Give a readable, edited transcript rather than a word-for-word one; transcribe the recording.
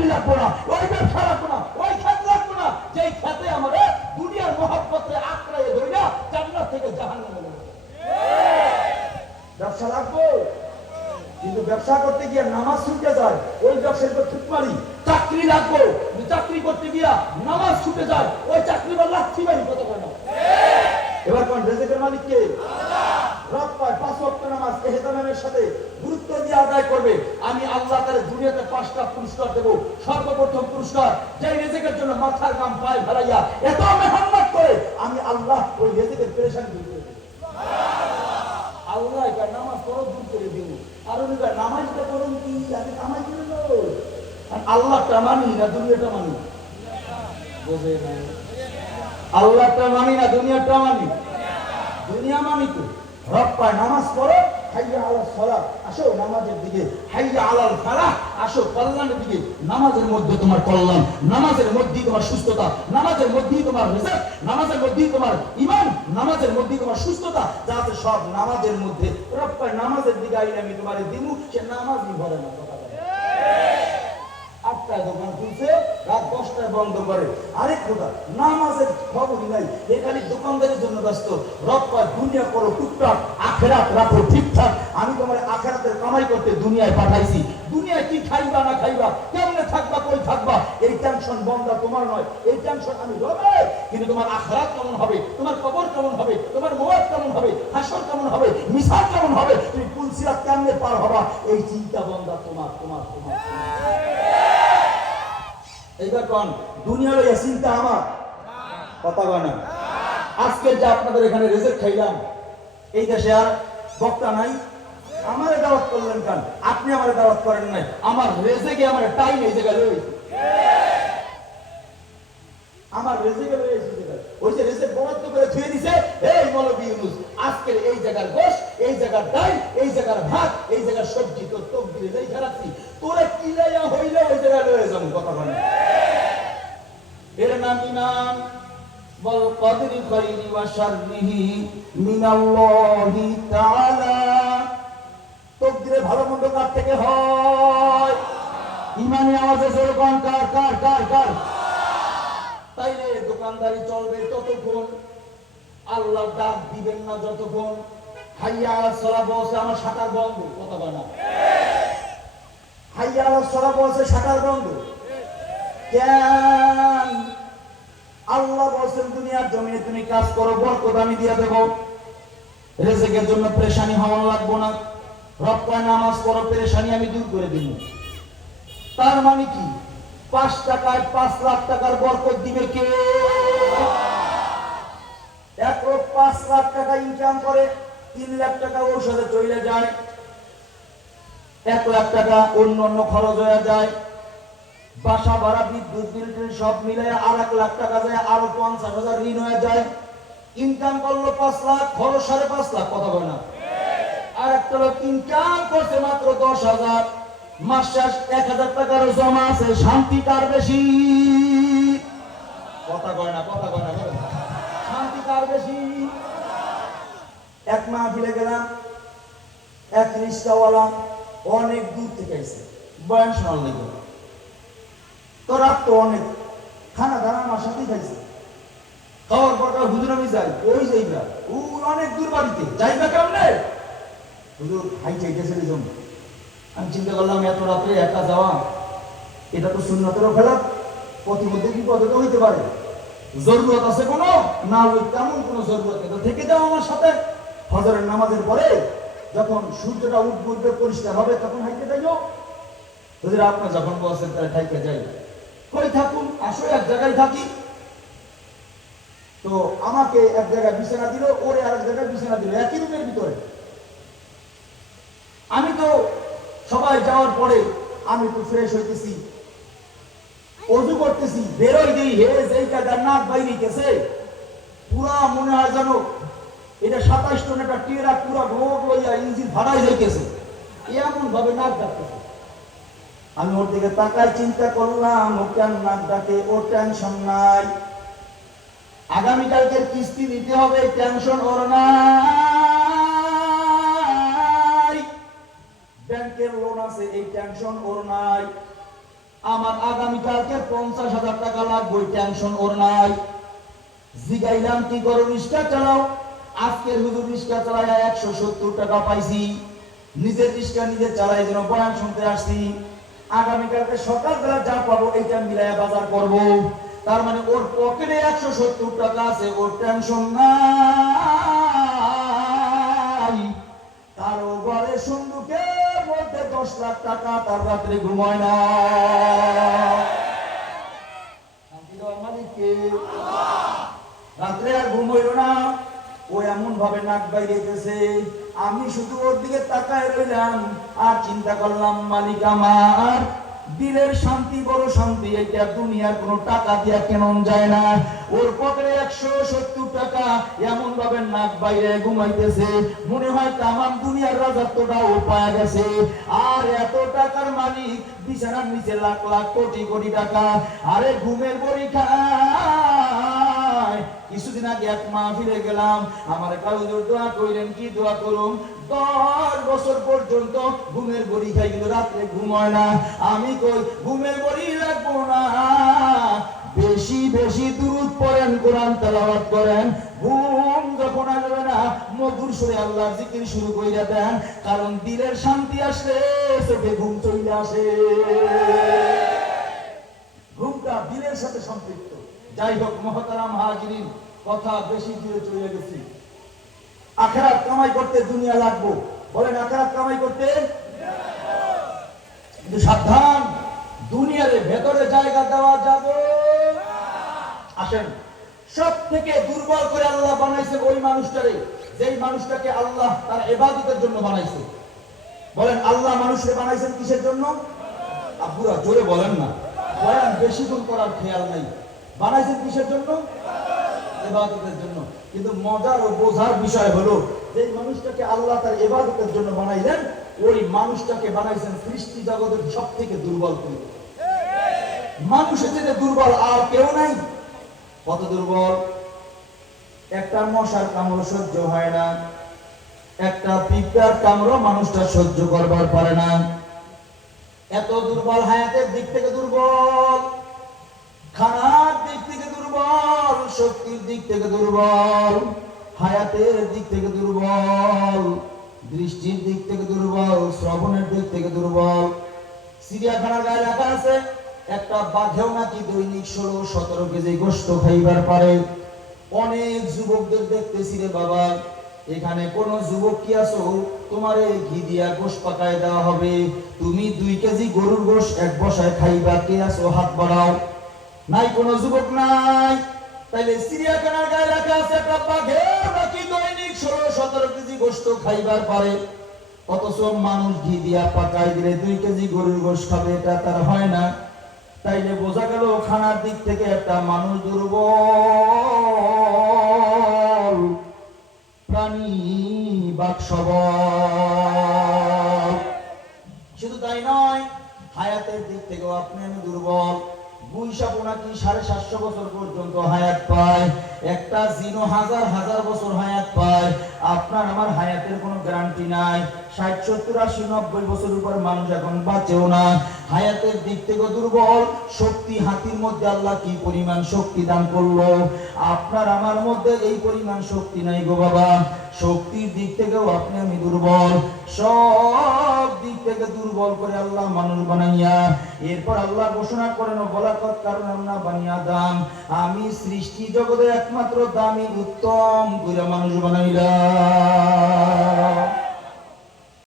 চাকরি লাগবো না, ওই ব্যবসা লাগবো না, ওই খাত লাগবো না, যেই খাতে আমাদের দুনিয়ার মহব্বতে আঁকড়াইয়ে ধরি না জান্নাত থেকে জাহান্নামে নেবে। ব্যবসা লাগবো, কিন্তু ব্যবসা করতে গিয়ে নামাজ ছুটে যায়, ওই ব্যবসায় তো ঠিক মারি। চাকরি লাগবো, চাকরি করতে গিয়া নামাজ ছুটে যায়, ওই চাকরি বা লাচ্ছি বাড়ি কত করে না। এবার কোন রিজিকের মালিক কে? রব পায় 5 ওয়াক্ত নামাজ ইহতিমামের সাথে গুরুত্ব দিয়ে আদায় করবে। আমি আল্লাহ তাআলা দুনিয়াতে 5টা পুরস্কার দেব। সর্বপ্রথম পুরস্কার, যে রিজিকের জন্য মাথার ঘাম পায়ে ফেলাইয়া এত মেহনত করে, আমি আল্লাহ ওই রিজিকের পেরেশানি দূর করে দেব। আল্লাহ এটা নামাজ পড়ো দূর করে দিব। আর উনি নামাজটা করুন কি, আমি কামাই করে নেব। আল্লাহটা মানি না দুনিয়াটা মানি? বোঝে না। আল্লাহটা মানি না দুনিয়াটা মানি? দুনিয়া মানি তো। রব পায় নামাজ পড়ো, হাইয়া আলাল সালাহ, আসো নামাজের দিকে, হাইয়া আলাল ফালাহ, আসো কল্যাণের দিকে। নামাজের মধ্যে তোমার কল্যাণ, নামাজের মধ্যেই তোমার সুস্থতা, নামাজের মধ্যেই তোমার রিজিক, নামাজের মধ্যেই তোমার ঈমান, নামাজের মধ্যেই তোমার সুস্থতা, যা আছে সব নামাজের মধ্যে। রব পায় নামাজের দিকে আইলে আমি তোমারে দিমু, সে নামাজই ভরে না। কথা বলে 8টায় দোকান খুলছে, রাত 10টায় বন্ধ করে। আরে খোদা, নামাজের খবরই নাই, এখানে দোকানদারির জন্য ব্যস্ত। রব পায় দুনিয়া করো টুকটাক, আখেরাত রাখো ঠিকঠাক। আমি তোমার আখেরাতের কামাই করতে দুনিয়ায় পাঠাইছি। দুনিয়ায় কি খাইবা না খাইবা, কেমনে থাকবা, কই থাকবা, এই টেনশন বন্ধা তোমার নয়, এই টেনশন আমি রবের। কিন্তু তোমার আখেরাত কেমন হবে, তোমার কবর কেমন হবে, তোমার মওত কেমন হবে, হাসর কেমন হবে, মিসাল কেমন হবে, তুমি পুলসিরাত কেমনে পার হবা, এই চিন্তা বন্ধা তোমার তোমার তোমার। এইবার কোন দুনিয়ার এই চিন্তা আমার? কথা বলে না। আজকে যে আপনাদের এখানে রিজিক খাইলাম, এই দেশে আর বক্তা নাই, আমারে দাওয়াত করলেন কেন? আপনি আমারে দাওয়াত করেন নাই। আমার রিজিকে আমার টাইম এই জায়গায় রয়েছে, আমার রিজিকে রয়েছে। ওই যে রিজিক বরাদ্দ করে থুয়ে দিছে, এই মৌলভী ইউনূস আজকে এই জায়গার গোশ, এই জায়গার ডাল, এই জায়গার ভাত, এই জায়গার সবজি তোর তকদিরে লেখা রাখছি, তোরা কিলাইয়া হইলে ওই জায়গায় রয়ে যাবো। কথা বলে এর নাম ইমান। বল কদরি খাইরি ওয়া শাররিহি মিনাল্লাহি তাআলা। তকদিরে ভালো মন্দ কার থেকে হয়? ইমানি আওয়াজে জোরে কোন কার কার কার কার? তাইলে দোকানদারি চলবে ততক্ষণ, আল্লাহ ডাক দিবেন না যতক্ষণ। হাইয়া আলাস সালাহ বলছে আমার শাটার বন্ধ। কথা বলে না। হাইয়া আলাস সালাহ বলছে শাটার বন্ধ কেন? আল্লাহ বলছেন দুনিয়ার জমিনে তুমি কাজ করো, বরকত আমি দিয়ে দেব, রিজিকের জন্য পেরেশানি হওয়ার লাগবো না। রব কয় নামাজ পড়ো, পেরেশানি আমি দূর করে দিব। তার মানে কি? 5 টাকায় 5 লাখ টাকার বরকত দিবে কে? এক লোক 5 লাখ টাকা ইনকাম করে, 3 লাখ টাকা ঔষধে চলে যায়, 1 লাখ টাকা অন্য অন্য খরচ হয়ে যায়, বাসা ভাড়া বিদ্যুৎ বিল সব মিলে আর 1 লাখ টাকা যায়, আরো 50,000 ঋণ হয়ে যায়। ইনকাম করলো 5 লাখ, খরচ 5.5 লাখ। কথা বলে না। আর একটা লোক ইনকাম করছে মাত্র 10,000, মাস শেষ 1,000 টাকার জমা আছে, শান্তি কার বেশি? কথা কয় না, কথা কয় না, শান্তি কার বেশি? এক মাহফিলে গেলাম, এক রিক্সাওয়ালা অনেক দূর থেকে এসে বয়ান শোনার লেগে, তো রাত তো অনেক, খানা দানা আমার সাথেই খাইছে। খাওয়ার পর হুজুর আমি যাই, ওই যাইবা ও অনেক দূর বাড়িতে যাইবা কেমনে? হুজুর হাই চাইতেছে জন্য। আমি চিন্তা করলাম এত রাত্রে একা যাওয়া, এটা তো সুন্নতেরও খেলাফ, প্রতিমধ্যে বিপদে তো হইতে পারে। জরুরত আছে কোনো না, ওই তেমন কোনো জরুরত নেই, তো থেকে যাও আমার সাথে। ফজরের নামাজের পরে যখন সূর্যটা উঠবে পরিষ্কার হবে, তখন হাইতে যাইও। হুজুর আপনার যখন বলছেন তাহলে হাইতে যাই। কই থাকুন, আসো এক জায়গায় থাকি। তো আমাকে এক জায়গায় বিছানা দিল, ওরে আরেক জায়গায় বিছানা দিল, একই রুমের ভিতরে। আমি তো সবাই যাওয়ার পরে আমি তো ফ্রেশ হইতেছি, ওযু করতেছি, বেরোই দেই, হে যেই কাদার নাক বাইরে গেছে, পুরা মনে হয় যেন এটা 27 টন একটা টিরা পুরা রোড লইয়া ইঞ্জিন ভাড়াই যাইতেছে, এমন ভাবে নাক ডাকতেছে। আমি ওর দিকে তাকায় চিন্তা করলাম, ও কেন নাক ডাকে? ও টেনশন নাই, আগামীকালকের কিস্তি দিতে হবে, টেনশন ওর নাই, ব্যাংকের লোন আছে, এই টেনশন ওর নাই। আমার আগামীকালকে 50,000 টাকা লাগবে, টেনশন ওর নাই। জিগাইলাম কি করো, রিক্সা চালাও। আজকের হুজুর রিক্সা চালায় 170 টাকা পাইছি। নিজের রিক্সা নিজে চালাই যেন বয়ান শুনতে আসছি। আগামীকালকে সকালবেলা যা পাবো এইটা মিলাইয়া বাজার করব। তার মানে ওর পকেটে 170 টাকা আছে, ওর টেনশন নাই। কারো ঘরে সন্দুকের মধ্যে 10 লাখ টাকা, তার রাত্রে ঘুমায় না। শান্তি দেওয়ার মালিক কে? রাত্রে আর ঘুম হইল না। ও এমন ভাবে নাক বাইরেছে, আমি শুধু ওর দিকে তাকায় রইলাম আর চিন্তা করলাম, মালিক আমার দিলের শান্তি বড় শান্তি, এটা দুনিয়ার কোনো টাকা দিয়া কেন যায় না। ওর পকেটে 170 টাকা, এমন ভাবে নাক বাইরে ঘুমাইতেছে, মনে হয় তামাম দুনিয়ার রাজত্বটা ও পায়া গেছে। আর এত টাকার মালিক, বিছানার নিচে লাখ লাখ কোটি কোটি টাকা। আরে ঘুমের পরীক্ষা। কিছুদিন আগে এক মাহফিলে গেলাম, আমার কাউজুর দোয়া কইলেন, কি দোয়া করুম? 10 বছর পর্যন্ত ঘুমের বড়ি খাই, কিন্তু রাত্রে ঘুম হয় না। আমি কই ঘুমের বড়ি লাগবো না, বেশি বেশি দুরূদ পড়েন, কোরআন তেলাওয়াত করেন। ঘুম যখন আসবে না, মধুর সুরে আল্লাহর জিকির শুরু কইরা দেন, কারণ দিলের শান্তি আসলে চোখে ঘুম চলে আসে। ঘুমটা দিলের সাথে সম্পৃক্ত। যাই হোক মহতারাম হাজিরিন, কথা বেশি দূরে চলে গেছি। আখিরাত কামাই করতে দুনিয়া লাগবো, বলেন আখিরাত কামাই করতে। কিন্তু সাবধান, দুনিয়ার ভেতরে জায়গা দেওয়া যাবে। আসেন, সব থেকে দুর্বল করে আল্লাহ বানাইছে ওই মানুষটারে, যেই মানুষটাকে আল্লাহ তার ইবাদতের জন্য বানাইছে। বলেন আল্লাহ মানুষকে বানাইছেন কিসের জন্য? আব্বুরা জোরে বলেন না, বয়ান বেশি দূর করার খেয়াল নাই। বানাইছেন কিসের জন্য? ইবাদতের জন্য। কিন্তু মজার ও বোঝার বিষয় হলো, যে মানুষটাকে আল্লাহ তার ইবাদতের জন্য বানাইলেন, ওই মানুষটাকে বানাইছেন সৃষ্টি জগতের সব থেকে দুর্বল করে। মানুষের চেয়ে দুর্বল আর কেউ নাই। কত দুর্বল! একটা মশার কামড় সহ্য হয় না, একটা পিঁপড়ার কামড় মানুষটা সহ্য করবার পারে না। এত দুর্বল, হায়াতের দিক থেকে দুর্বল, খানার দিক থেকে দুর্বল, শক্তির দিক থেকে দুর্বল, হায়াতের দিক থেকে দুর্বল, দৃষ্টির দিক থেকে দুর্বল, শ্রবণের দিক থেকে দুর্বল। চিড়িয়াখানার গায়ে লেখা আছে, একটা বাঘেও নাকি দৈনিক 16-17 কেজি গোশত খাইবার পারে। অনেক যুবকদের দেখতেছি রে বাবা, এখানে কোন যুবক কি আছো, তোমারে ঘি দিয়া গোশ পাকায় দেওয়া হবে, তুমি 2 কেজি গরুর গোশ এক বসায় খাইবা, কে আছো হাত বাড়াও। নাই, কোন যুবক নাই। তাইলে চিড়িয়াখানার গায়ে লেখা আছে একটা বাঘেও নাকি দৈনিক 16-17 কেজি গোশত খাইবার পারে, অথচ মানুষ ঘি দিয়া পাকায় দিলে 2 কেজি গরুর গোশ খাবে, এটা তার হয় না। তাইলে বোঝা গেল খানার দিক থেকে একটা মানুষ দুর্বল, প্রাণী বাক সবল। শুধু তাই নয়, হায়াতের দিক থেকেও আপনি আমি দুর্বল। গুইসাপও নাকি 750 বছর পর্যন্ত হায়াত পায়, একটা জিনো হাজার হাজার বছর হায়াত পায়। আপনার আমার হায়াতের কোনো গ্যারান্টি নাই। 60, 70, 80, 90 বছর উপর মানুষ এখন বাঁচেও না। হায়াতের দিক থেকে দুর্বল। শক্তি, হাতির মধ্যে আল্লাহ কি পরিমাণ শক্তি দান করলো, আপনার আমার মধ্যে এই পরিমাণ শক্তি নাই গো বাবা। শক্তির দিক থেকেও আপনি আমি দুর্বল, সব দিক থেকে দুর্বল করে আল্লাহ মানুষ বানাইয়া এরপর আল্লাহ ঘোষণা করেন, বলাকত কারণা বানিয়া দাম, আমি সৃষ্টি জগতে একমাত্র দামি উত্তম করে মানুষ বানাইলাম।